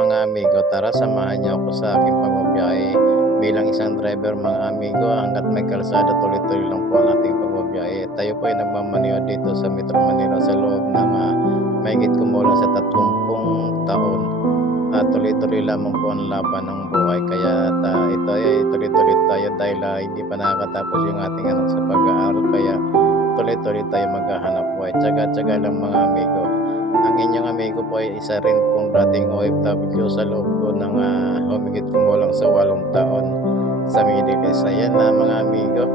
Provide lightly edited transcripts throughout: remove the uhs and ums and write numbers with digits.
mga amigo, tara samahan niyo ako sa aking pagbabiyahe bilang isang driver mga amigo. Hangga't may kalsada, tuloy-tuloy lang po ang ating pagbabiyahe. Tayo po ay nagmamaneho dito sa Metro Manila sa loob ng mahigit kumulang sa 30 taon. At tuloy-tuloy lamang po ang laban ng buhay. Kaya ito ay tuloy-tuloy tayo dahil hindi pa nakakatapos yung ating anak sa pag-aaral. Kaya tuloy-tuloy tayo maghahanap buhay. Tsaga-tsaga lang mga amigo. Ang inyong amigo po ay isa rin pong dating OFW sa loob po ng humigit kumulang sa 8 taon sa Middle East. Ayan na mga amigo.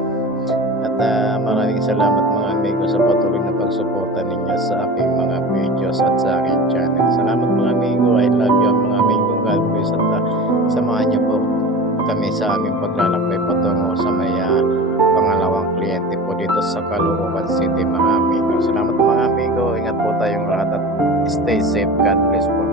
At maraming salamat mga amigo sa patuloy na pagsuporta ninyo sa aking mga videos at sa aking channel. Salamat mga amigo. I love you mga amigo. God bless at samahan niyo po kami sa aming paglalakbay patungo sa may pangalawang kliyente po dito sa Caloocan City mga amigo. Salamat mga amigo. Ingat po tayong lahat at stay safe. God bless po.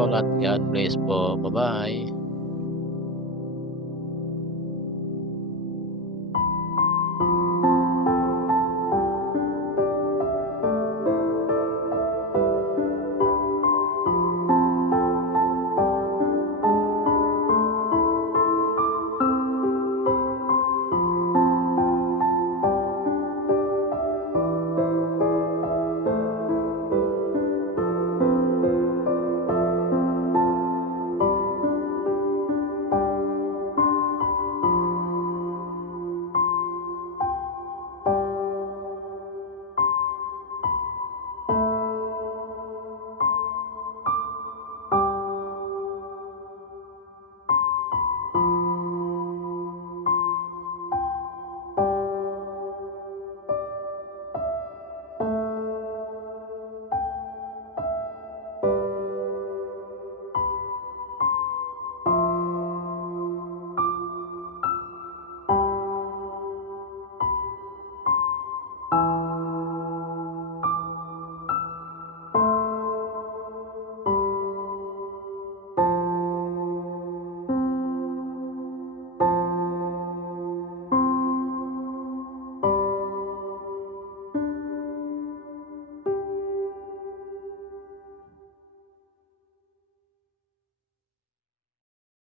all at God bless po. Bye-bye.